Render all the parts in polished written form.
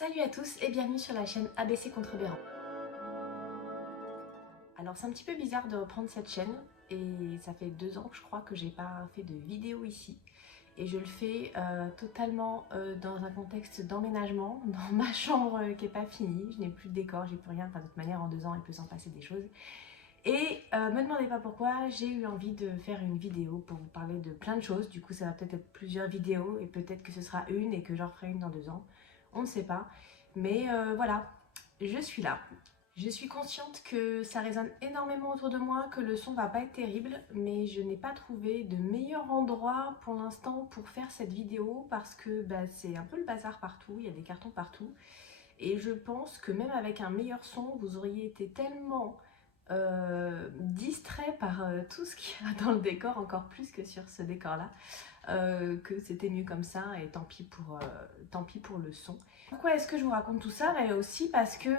Salut à tous et bienvenue sur la chaîne ABC Contrebéran. Alors c'est un petit peu bizarre de reprendre cette chaîne et ça fait 2 ans je crois que j'ai pas fait de vidéo ici. Et je le fais totalement dans un contexte d'emménagement, dans ma chambre qui n'est pas finie, je n'ai plus de décor, j'ai plus rien, enfin de toute manière en 2 ans il peut s'en passer des choses. Et me demandez pas pourquoi, j'ai eu envie de faire une vidéo pour vous parler de plein de choses. Du coup ça va peut-être être plusieurs vidéos et peut-être que ce sera une et que j'en ferai une dans 2 ans. On ne sait pas. Mais voilà, je suis là. Je suis consciente que ça résonne énormément autour de moi, que le son va pas être terrible, mais je n'ai pas trouvé de meilleur endroit pour l'instant pour faire cette vidéo parce que c'est un peu le bazar partout, il y a des cartons partout. Et je pense que même avec un meilleur son, vous auriez été tellement distrait par tout ce qu'il y a dans le décor, encore plus que sur ce décor-là, que c'était mieux comme ça et tant pis pour le son. Pourquoi est-ce que je vous raconte tout ça? Aussi parce que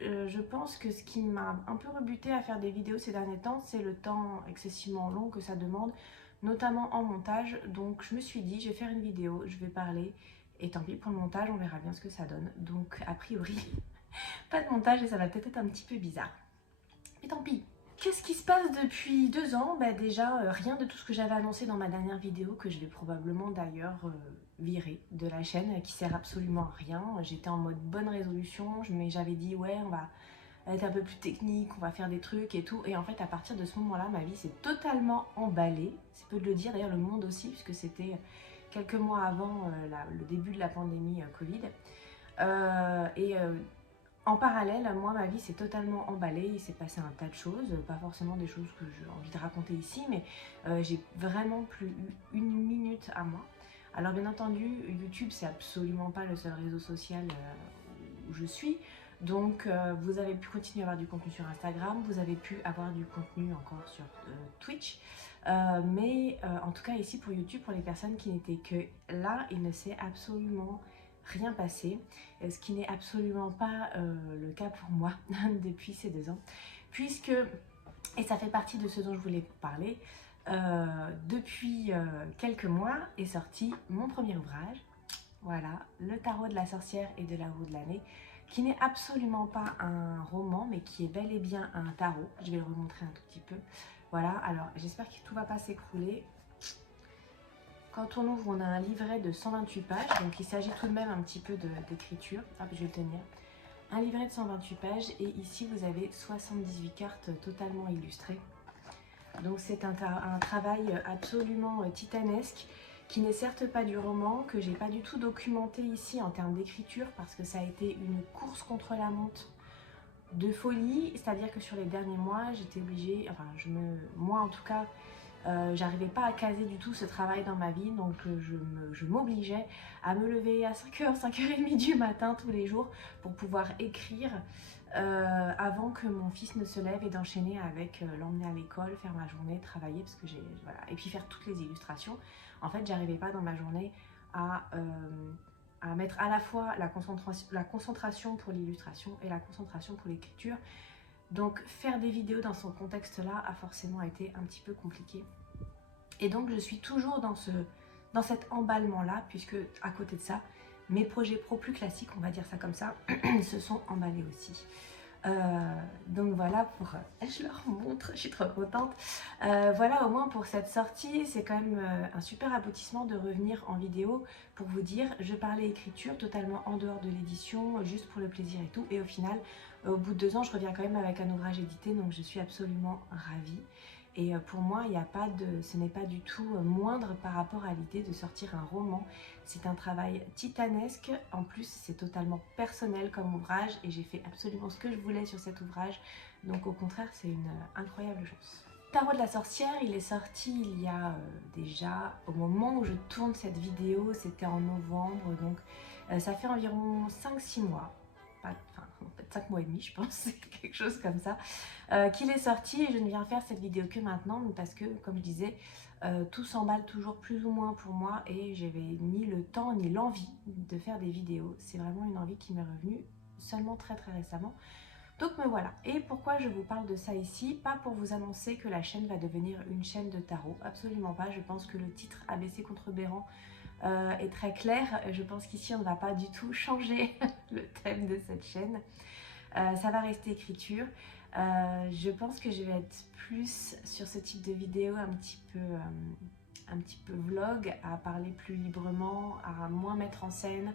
je pense que ce qui m'a un peu rebuté à faire des vidéos ces derniers temps, c'est le temps excessivement long que ça demande, notamment en montage. Donc je me suis dit, je vais faire une vidéo, je vais parler, et tant pis pour le montage, on verra bien ce que ça donne. Donc a priori, pas de montage et ça va peut-être être un petit peu bizarre. Mais tant pis. Qu'est-ce qui se passe depuis 2 ans? Déjà, rien de tout ce que j'avais annoncé dans ma dernière vidéo, que je vais probablement d'ailleurs virer de la chaîne, qui sert absolument à rien. J'étais en mode bonne résolution, mais j'avais dit ouais, on va être un peu plus technique, on va faire des trucs et tout. Et en fait, à partir de ce moment-là, ma vie s'est totalement emballée. C'est peu de le dire, d'ailleurs le monde aussi, puisque c'était quelques mois avant le début de la pandémie Covid. En parallèle, moi, ma vie s'est totalement emballée, il s'est passé un tas de choses, pas forcément des choses que j'ai envie de raconter ici, mais j'ai vraiment plus eu une minute à moi. Alors bien entendu, YouTube, c'est absolument pas le seul réseau social où je suis, donc vous avez pu continuer à avoir du contenu sur Instagram, vous avez pu avoir du contenu encore sur Twitch, mais en tout cas ici pour YouTube, pour les personnes qui n'étaient que là, il ne s'est absolument rien passé, ce qui n'est absolument pas le cas pour moi depuis ces 2 ans, puisque, et ça fait partie de ce dont je voulais vous parler, depuis quelques mois est sorti mon premier ouvrage, voilà, Le Tarot de la sorcière et de la roue de l'année, qui n'est absolument pas un roman, mais qui est bel et bien un tarot. Je vais le remontrer un tout petit peu. Voilà, alors j'espère que tout ne va pas s'écrouler. Quand on ouvre, on a un livret de 128 pages, donc il s'agit tout de même un petit peu d'écriture. Hop, je vais le tenir. Un livret de 128 pages et ici vous avez 78 cartes totalement illustrées. Donc c'est un travail absolument titanesque qui n'est certes pas du roman, que j'ai pas du tout documenté ici en termes d'écriture parce que ça a été une course contre la montre de folie, c'est-à-dire que sur les derniers mois, j'étais obligée, enfin moi en tout cas, j'arrivais pas à caser du tout ce travail dans ma vie, donc je m'obligeais à me lever à 5h, 5h30 du matin tous les jours pour pouvoir écrire avant que mon fils ne se lève et d'enchaîner avec l'emmener à l'école, faire ma journée, travailler, parce que voilà, et puis faire toutes les illustrations. En fait, j'arrivais pas dans ma journée à mettre à la fois la concentration pour l'illustration et la concentration pour l'écriture. Donc faire des vidéos dans ce contexte-là a forcément été un petit peu compliqué. Et donc je suis toujours dans cet emballement-là, puisque à côté de ça, mes projets pro plus classiques, on va dire ça comme ça, se sont emballés aussi. Donc voilà pour... je leur montre, je suis trop contente. Voilà au moins pour cette sortie, c'est quand même un super aboutissement de revenir en vidéo pour vous dire, je parlais écriture totalement en dehors de l'édition, juste pour le plaisir et tout. Et au final, au bout de 2 ans, je reviens quand même avec un ouvrage édité, donc je suis absolument ravie. Et pour moi, ce n'est pas du tout moindre par rapport à l'idée de sortir un roman. C'est un travail titanesque, en plus c'est totalement personnel comme ouvrage et j'ai fait absolument ce que je voulais sur cet ouvrage. Donc au contraire, c'est une incroyable chance. Tarot de la sorcière, il est sorti il y a déjà, au moment où je tourne cette vidéo, c'était en novembre, donc ça fait environ 5-6 mois. En fait 5 mois et demi je pense, quelque chose comme ça, qu'il est sorti et je ne viens faire cette vidéo que maintenant parce que comme je disais, tout s'emballe toujours plus ou moins pour moi et j'avais ni le temps ni l'envie de faire des vidéos. C'est vraiment une envie qui m'est revenue seulement très récemment. Donc me voilà. Et pourquoi je vous parle de ça ici? Pas pour vous annoncer que la chaîne va devenir une chaîne de tarot, absolument pas. Je pense que le titre ABC Contrebéran est très clair. Je pense qu'ici on ne va pas du tout changer le thème de cette chaîne. Ça va rester écriture. Je pense que je vais être plus sur ce type de vidéo un petit peu vlog, à parler plus librement, à moins mettre en scène,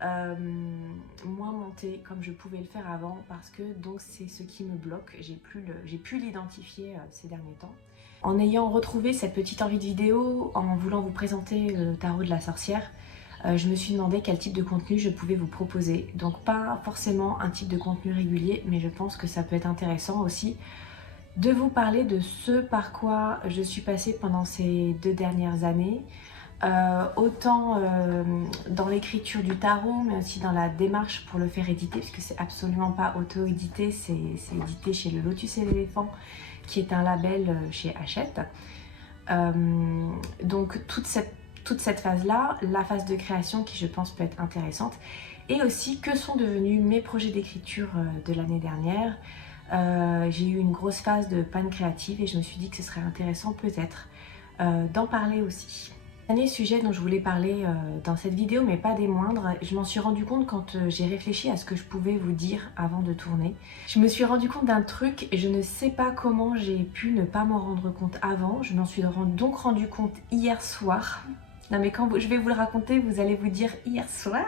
moins monter comme je pouvais le faire avant, parce que donc c'est ce qui me bloque. J'ai pu l'identifier ces derniers temps. En ayant retrouvé cette petite envie de vidéo, en voulant vous présenter le tarot de la sorcière, je me suis demandé quel type de contenu je pouvais vous proposer. Donc pas forcément un type de contenu régulier, mais je pense que ça peut être intéressant aussi de vous parler de ce par quoi je suis passée pendant ces 2 dernières années. Autant dans l'écriture du tarot, mais aussi dans la démarche pour le faire éditer, puisque c'est absolument pas auto-édité, c'est édité chez le Lotus et l'éléphant, qui est un label chez Hachette. Donc toute cette phase-là, la phase de création qui je pense peut être intéressante, et aussi que sont devenus mes projets d'écriture de l'année dernière. J'ai eu une grosse phase de panne créative et je me suis dit que ce serait intéressant peut-être d'en parler aussi. Dernier sujet dont je voulais parler dans cette vidéo, mais pas des moindres, je m'en suis rendu compte quand j'ai réfléchi à ce que je pouvais vous dire avant de tourner. Je me suis rendu compte d'un truc et je ne sais pas comment j'ai pu ne pas m'en rendre compte avant. Je m'en suis donc rendu compte hier soir. Non mais quand je vais vous le raconter, vous allez vous dire hier soir.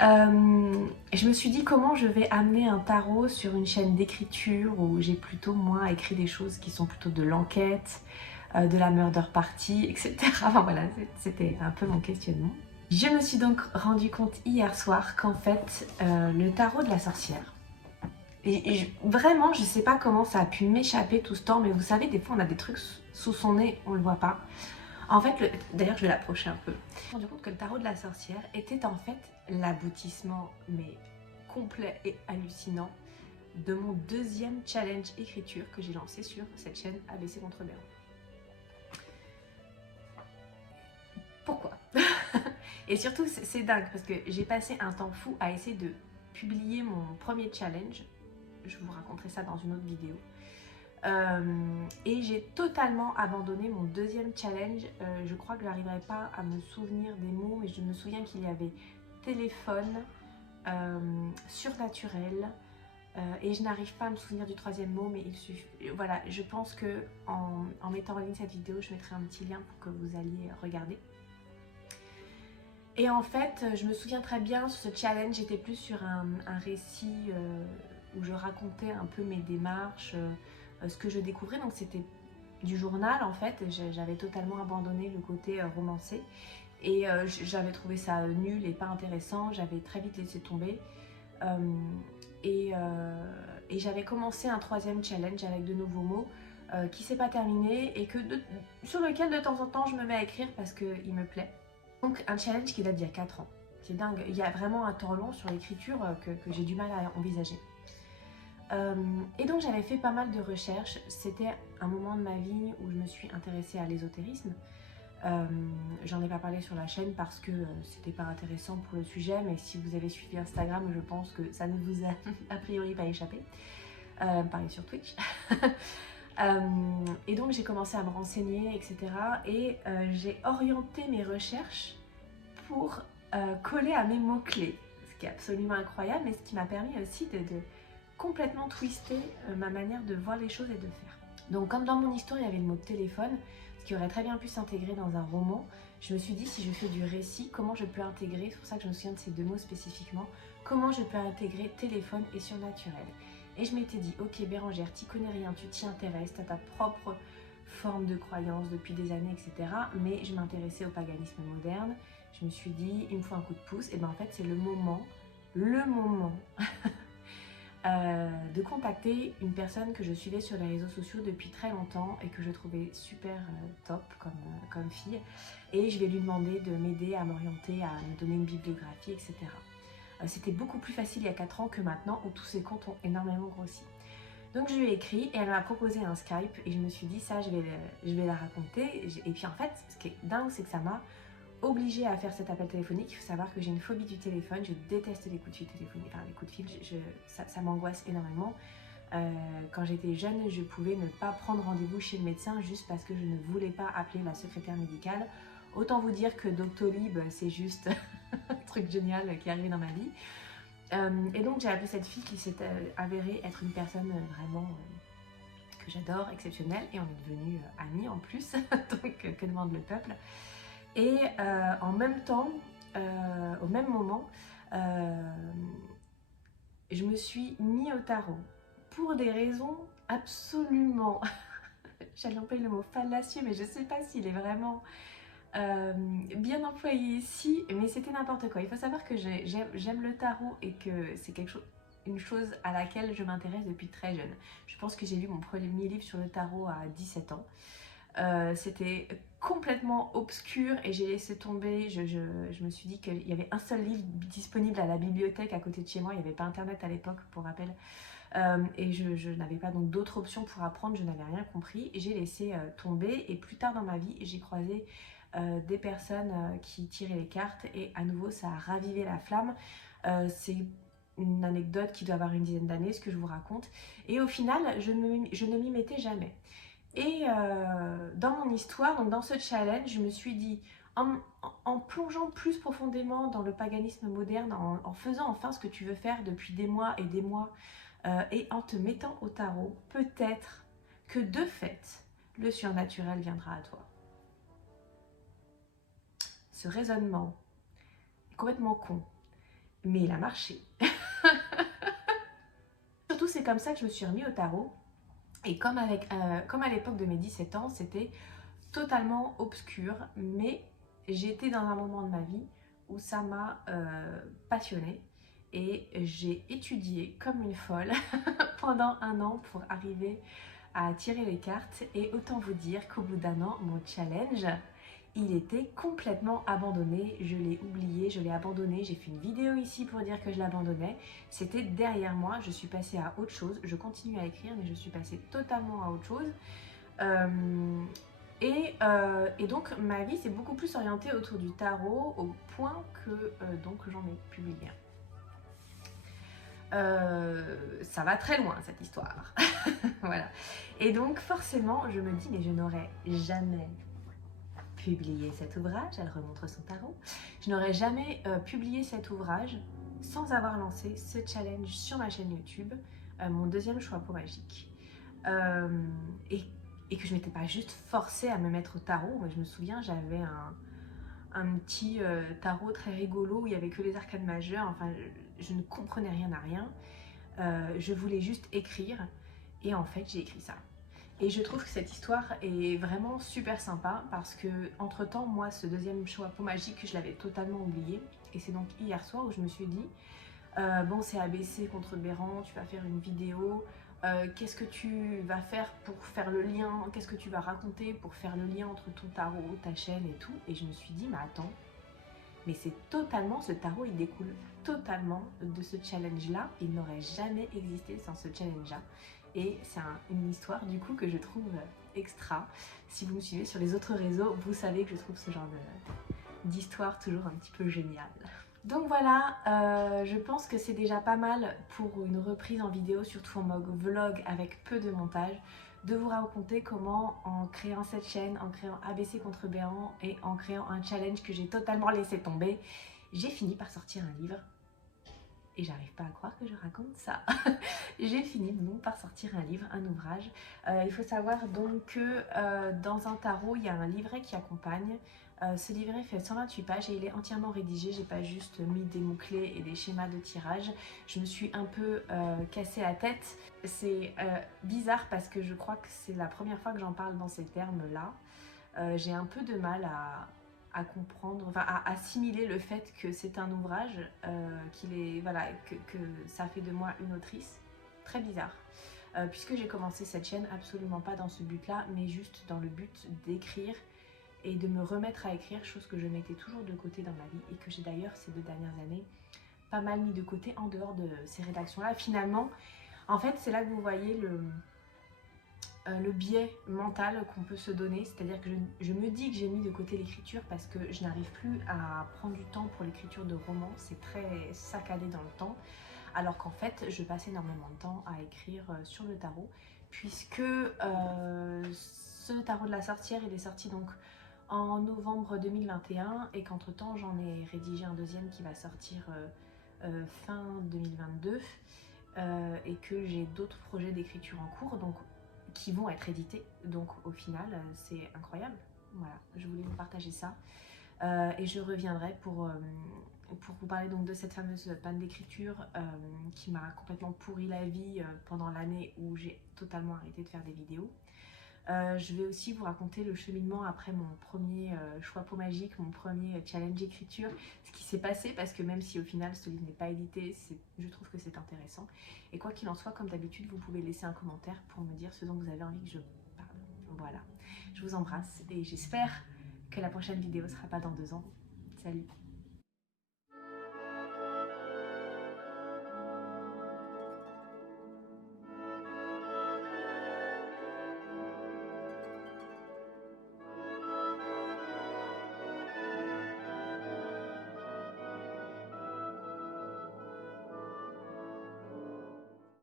Je me suis dit comment je vais amener un tarot sur une chaîne d'écriture où j'ai plutôt moi écrit des choses qui sont plutôt de l'enquête, de la murder party, etc. Enfin voilà, c'était un peu mon questionnement. Je me suis donc rendu compte hier soir qu'en fait, le tarot de la sorcière, vraiment je sais pas comment ça a pu m'échapper tout ce temps, mais vous savez, des fois on a des trucs sous son nez, on le voit pas. En fait, d'ailleurs je vais l'approcher un peu. Je me suis rendu compte que le tarot de la sorcière était en fait l'aboutissement, mais complet et hallucinant, de mon 2e challenge écriture que j'ai lancé sur cette chaîne ABC Contrebéron. Pourquoi? Et surtout c'est dingue parce que j'ai passé un temps fou à essayer de publier mon premier challenge. Je vous raconterai ça dans une autre vidéo. Et j'ai totalement abandonné mon 2e challenge. Je crois que je n'arriverai pas à me souvenir des mots, mais je me souviens qu'il y avait téléphone, surnaturel, et je n'arrive pas à me souvenir du 3e mot, mais il suffit. Voilà, je pense que en mettant en ligne cette vidéo, je mettrai un petit lien pour que vous alliez regarder. Et en fait, je me souviens très bien, sur ce challenge, j'étais plus sur un récit où je racontais un peu mes démarches, ce que je découvrais. Donc c'était du journal en fait, j'avais totalement abandonné le côté romancé. Et j'avais trouvé ça nul et pas intéressant, j'avais très vite laissé tomber. Et j'avais commencé un 3e challenge avec de nouveaux mots qui s'est pas terminé et sur lequel de temps en temps je me mets à écrire parce qu'il me plaît. Donc un challenge qui date d'il y a 4 ans. C'est dingue, il y a vraiment un temps long sur l'écriture que j'ai du mal à envisager. Et donc j'avais fait pas mal de recherches. C'était un moment de ma vie où je me suis intéressée à l'ésotérisme. J'en ai pas parlé sur la chaîne parce que c'était pas intéressant pour le sujet, mais si vous avez suivi Instagram, je pense que ça ne vous a a priori pas échappé. Pareil sur Twitch. Et donc j'ai commencé à me renseigner, etc. Et j'ai orienté mes recherches pour coller à mes mots-clés, ce qui est absolument incroyable, mais ce qui m'a permis aussi de complètement twister ma manière de voir les choses et de faire. Donc comme dans mon histoire il y avait le mot téléphone, ce qui aurait très bien pu s'intégrer dans un roman, je me suis dit si je fais du récit, comment je peux intégrer, c'est pour ça que je me souviens de ces 2 mots spécifiquement, comment je peux intégrer téléphone et surnaturel. Et je m'étais dit, ok Bérangère, t'y connais rien, tu t'y intéresses, t'as ta propre forme de croyance depuis des années, etc. Mais je m'intéressais au paganisme moderne, je me suis dit, il me faut un coup de pouce, et bien en fait c'est le moment de contacter une personne que je suivais sur les réseaux sociaux depuis très longtemps et que je trouvais super top comme fille. Et je vais lui demander de m'aider à m'orienter, à me donner une bibliographie, etc. C'était beaucoup plus facile il y a 4 ans que maintenant où tous ces comptes ont énormément grossi. Donc je lui ai écrit et elle m'a proposé un Skype et je me suis dit ça je vais la raconter. Et puis en fait ce qui est dingue c'est que ça m'a obligée à faire cet appel téléphonique. Il faut savoir que j'ai une phobie du téléphone, je déteste les coups de fil téléphoniques, enfin les coups de fil, ça m'angoisse énormément. Quand j'étais jeune, je pouvais ne pas prendre rendez-vous chez le médecin juste parce que je ne voulais pas appeler la secrétaire médicale. Autant vous dire que Doctolib, c'est juste un truc génial qui est arrivé dans ma vie. Et donc j'ai appelé cette fille qui s'est avérée être une personne vraiment que j'adore, exceptionnelle, et on est devenus amis en plus, donc que demande le peuple. Et en même temps, au même moment, je me suis mis au tarot pour des raisons absolument, j'allais employer le mot fallacieux, mais je ne sais pas s'il est vraiment bien employé ici, mais c'était n'importe quoi. Il faut savoir que j'aime le tarot et que c'est une chose à laquelle je m'intéresse depuis très jeune. Je pense que j'ai lu mon premier livre sur le tarot à 17 ans. C'était complètement obscur et j'ai laissé tomber. Je me suis dit qu'il y avait un seul livre disponible à la bibliothèque à côté de chez moi. Il n'y avait pas internet à l'époque, pour rappel. Et je n'avais pas donc d'autres options pour apprendre. Je n'avais rien compris. J'ai laissé tomber et plus tard dans ma vie, j'ai croisé des personnes qui tiraient les cartes et à nouveau ça a ravivé la flamme. C'est une anecdote qui doit avoir une dizaine d'années, ce que je vous raconte. Et au final, je ne m'y mettais jamais. Et dans mon histoire, donc dans ce challenge, je me suis dit, en plongeant plus profondément dans le paganisme moderne, en faisant enfin ce que tu veux faire depuis des mois et des mois, et en te mettant au tarot, peut-être que de fait, le surnaturel viendra à toi. Ce raisonnement est complètement con, mais il a marché. Surtout, c'est comme ça que je me suis remis au tarot. Et comme à l'époque de mes 17 ans, c'était totalement obscur, mais j'étais dans un moment de ma vie où ça m'a passionnée et j'ai étudié comme une folle pendant un an pour arriver à tirer les cartes. Et autant vous dire qu'au bout d'un an, mon challenge, il était complètement abandonné, je l'ai oublié, je l'ai abandonné, j'ai fait une vidéo ici pour dire que je l'abandonnais, c'était derrière moi, je suis passée à autre chose, je continue à écrire mais je suis passée totalement à autre chose. Et donc ma vie s'est beaucoup plus orientée autour du tarot au point que donc j'en ai publié. Ça va très loin cette histoire. Voilà. Et donc forcément je me dis mais je n'aurais jamais publié cet ouvrage, elle remontre son tarot, je n'aurais jamais publié cet ouvrage sans avoir lancé ce challenge sur ma chaîne YouTube, mon deuxième choix pour magique. Et que je m'étais pas juste forcée à me mettre au tarot. Moi je me souviens, j'avais un petit tarot très rigolo où il n'y avait que les arcanes majeures, enfin je ne comprenais rien à rien. Je voulais juste écrire et en fait j'ai écrit ça. Et je trouve que cette histoire est vraiment super sympa parce que entre temps, moi, ce deuxième choix pour magique, je l'avais totalement oublié. Et c'est donc hier soir où je me suis dit, bon, c'est ABC contre Béran, tu vas faire une vidéo. Qu'est-ce que tu vas faire pour faire le lien? Qu'est-ce que tu vas raconter pour faire le lien entre ton tarot, ta chaîne et tout? Et je me suis dit, mais attends, mais c'est totalement, ce tarot, il découle totalement de ce challenge-là. Il n'aurait jamais existé sans ce challenge-là. Et c'est une histoire du coup que je trouve extra. Si vous me suivez sur les autres réseaux, vous savez que je trouve ce genre d'histoire toujours un petit peu géniale. Donc voilà, je pense que c'est déjà pas mal pour une reprise en vidéo, surtout en mode vlog avec peu de montage, de vous raconter comment en créant cette chaîne, en créant ABC contre Béran et en créant un challenge que j'ai totalement laissé tomber, j'ai fini par sortir un livre. Et j'arrive pas à croire que je raconte ça. J'ai fini donc par sortir un livre, un ouvrage. Il faut savoir donc que dans un tarot, il y a un livret qui accompagne. Ce livret fait 128 pages et il est entièrement rédigé. J'ai pas juste mis des mots-clés et des schémas de tirage. Je me suis un peu cassé la tête. C'est bizarre parce que je crois que c'est la première fois que j'en parle dans ces termes-là. J'ai un peu de mal à comprendre, enfin à assimiler le fait que c'est un ouvrage, que ça fait de moi une autrice. Très bizarre, puisque j'ai commencé cette chaîne absolument pas dans ce but-là, mais juste dans le but d'écrire et de me remettre à écrire, chose que je mettais toujours de côté dans ma vie et que j'ai d'ailleurs ces 2 dernières années pas mal mis de côté en dehors de ces rédactions-là. Finalement, en fait, c'est là que vous voyez le biais mental qu'on peut se donner, c'est-à-dire que je me dis que j'ai mis de côté l'écriture parce que je n'arrive plus à prendre du temps pour l'écriture de romans, c'est très saccadé dans le temps, alors qu'en fait je passe énormément de temps à écrire sur le tarot, puisque ce tarot de la sorcière il est sorti donc en novembre 2021 et qu'entre temps j'en ai rédigé un deuxième qui va sortir fin 2022 et que j'ai d'autres projets d'écriture en cours donc qui vont être édités, donc au final c'est incroyable. Voilà, je voulais vous partager ça et je reviendrai pour vous parler donc de cette fameuse panne d'écriture qui m'a complètement pourri la vie pendant l'année où j'ai totalement arrêté de faire des vidéos. Je vais aussi vous raconter le cheminement après mon premier choix pot magique, mon premier challenge écriture, ce qui s'est passé parce que même si au final ce livre n'est pas édité, je trouve que c'est intéressant. Et quoi qu'il en soit, comme d'habitude, vous pouvez laisser un commentaire pour me dire ce dont vous avez envie que je parle. Voilà, je vous embrasse et j'espère que la prochaine vidéo ne sera pas dans 2 ans. Salut!